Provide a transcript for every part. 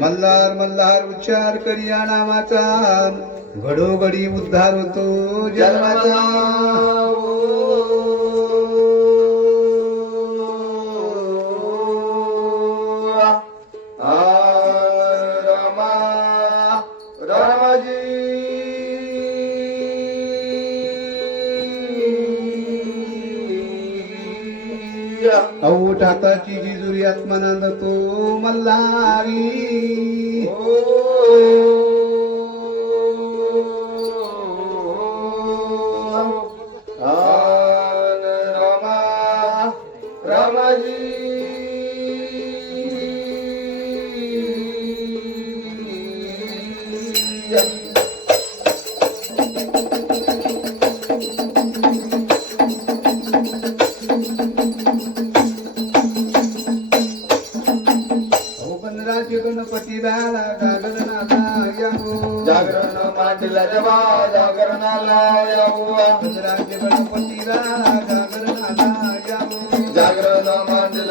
मल्हार मल्हार उच्चार करिया नामाचा घडोघडी उद्धार होतो जन्माचा दाताची जिजुरी आत्मानंद तो मल्लारी రాజు లజవాద కరణాలయవ్వ రాజు పతిరా కరణాలయవ్వ జాగరణ మండల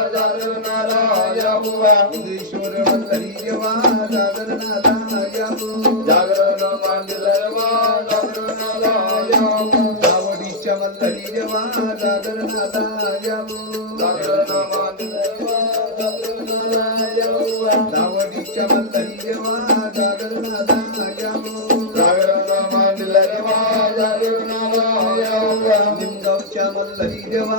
वा उदेश्वर वल्लरी देवा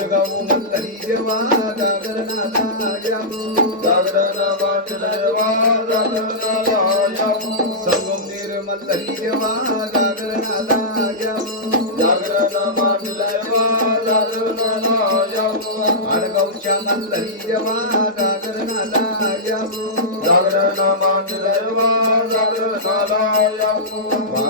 స్వర్గము కలిగవా గగనాలయము గగనాలయము సర్వం నిర్మల కలిగవా గగనాలయము గగనాలయము గగనాలయము అడగౌ చమల్ కలిగవా గగనాలయము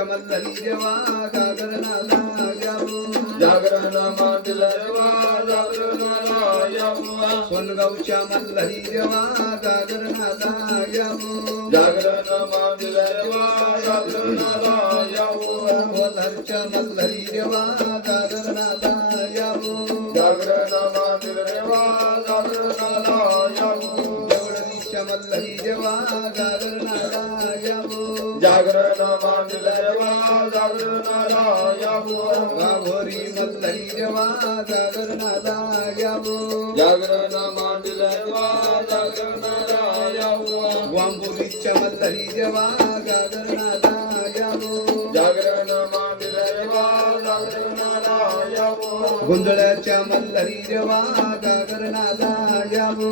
ಕಮಲಲ್ಲಿಗವಾ ಜಾಗರಣಲಾಗವು ಜಾಗರಣ ಮಾಡಿಲ್ಲವಾ ಜಾಗರಣಲಾಯವ ಪೊನ್ಗೌ ಶ್ಯಾಮಲ್ಲರಿಗವಾ ಜಾಗರಣಲಾಯವು ಜಾಗರಣ ಮಾಡಿಲ್ಲವಾ ಜಾಗರಣಲಾಯವು ಹೋದರ್ ಶ್ಯಾಮಲ್ಲರಿಗವಾ ಜಾಗರಣಲಾಯವು ಜಾಗರಣ ಮಾಡಿಲ್ಲವಾ ಜಾಗರಣಲಾಯವು ಜವಳದಿ ಶ್ಯಾಮಲ್ಲರಿಗವಾ ಜಾಗರಣಲಾಯವು जागरण मांडले देवा जागरणाला यावो गाभोरी मल्लरी देवा जागरणाला यावो जागरण मांडले देवा जागरणाला यावो वांबुरीच्या मल्लरी देवा जागरणाला गोंधळाच्या मल्लरी रेवा जागरणाला यावो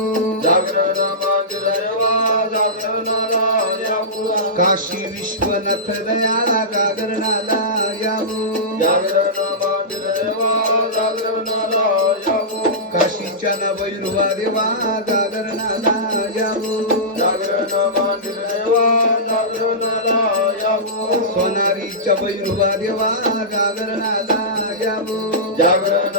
काशी विश्वनाथ दयाला जागरणाला काशीच्या न बैरुवा देवा जागरणाला यावो सोनारीच्या बैलवा देवा जागरणाला जाऊ Yeah.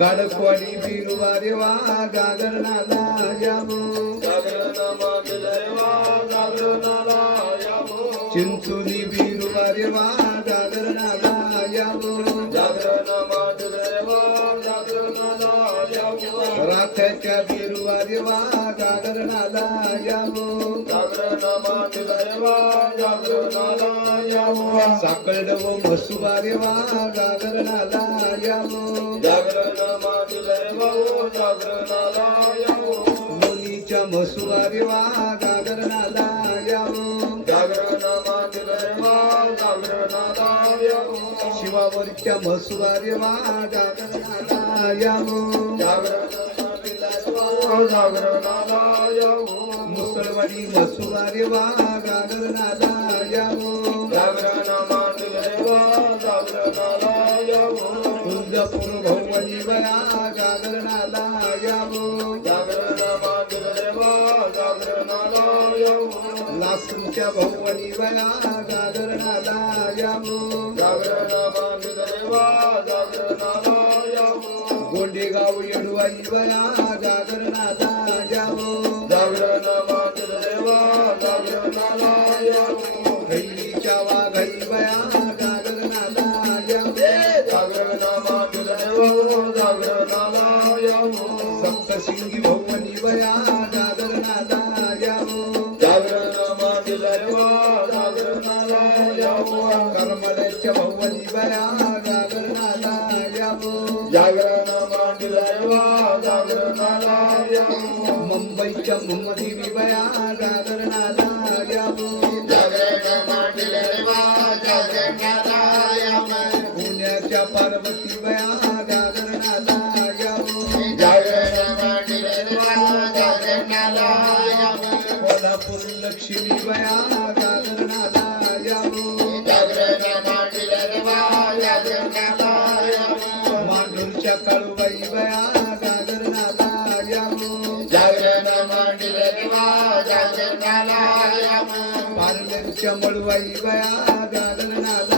గడకొడి తిరువరివా గగనలాయము చించుని వీరువరివా గగనలాయము రథక వీరువరివా గగనలాయము గగనమాయము यावो साकळ व मसुबारे वा जागरणाला यावो जागरण मागे गरवाओ जागरणाला यावो मुलीच्या मसुबारे वा जागरणाला यावो जागरण मागे गरवा जागरणाला यावो शिवावरच्या मसुबारे वा जागरणाला यावो जागरण मागे गरवा जागरणाला यावो ಕೊಲವನಿ ಮಸುವಾರಿ ವಾ ಗಾಗರ ನಾಲಾಯವು ಗಾಗರ ನಾಮಾಂಡು ದೇವಾ ಗಾಗರ ನಾಲಾಯವು ಕುಂದಪುರ ಭೌಮನಿ ವರ ಗಾಗರ ನಾಲಾಯವು ಗಾಗರ ನಾಮಾಂಡು ದೇವಾ ಗಾಗರ ನಾಲಾಯವು లాస్కృత్య భౌవని వయా జాగరణాలయము గొండిగా ఉయడు అయ్యవయా జాగరణాలయ పరలక్ష్యముడు వైగా గగననాథ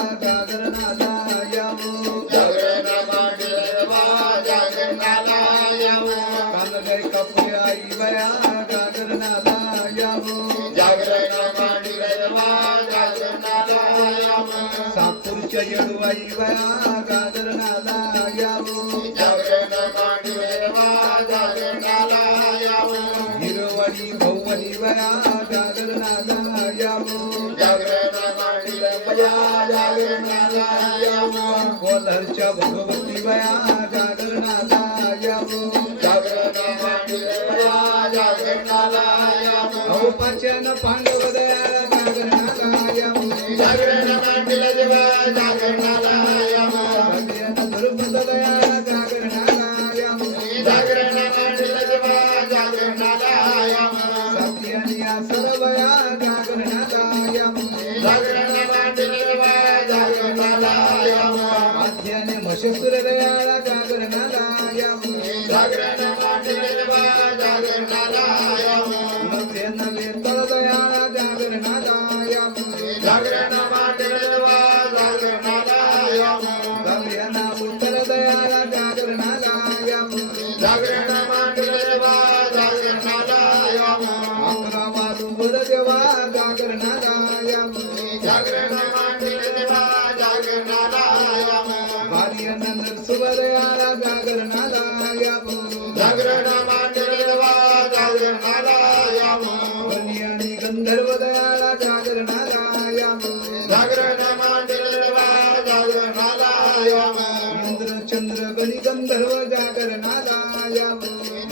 भगवती बया जागरणालायामो जागरणालायामो औपचन पांडव दया Thank you.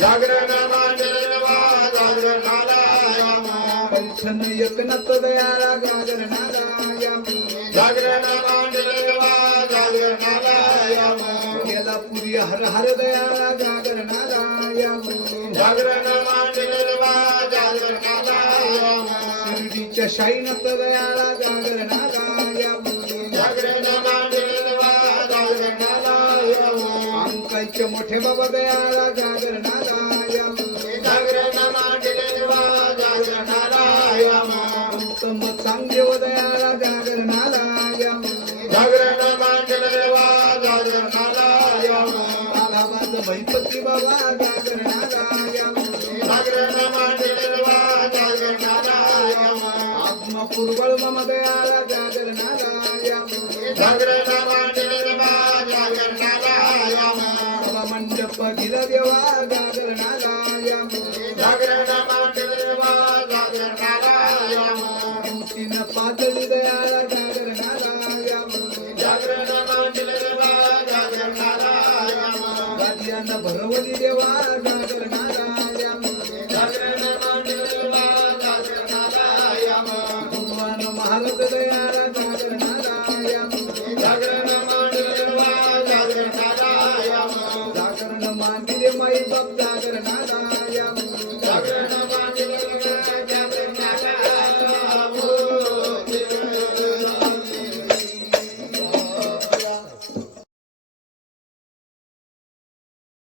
जागरणाला चरणवा जागरणाला छन यज्ञत दयाला जागरणाला जागरणाला चरणवा जागरणाला केला पुरी हर हर दयाला जागरणाला जागरणाला चरणवा जागरणाला शिर्डीच्या शाईनत दयाला जागरणाला जागरणाला चरणवा जागरणाला अंकाच्या मोठे बाबा दयाला కుడుగలు మమ దయాల జాగరణాయ జాగరణాయ మండప గిల దేవా జాగరణ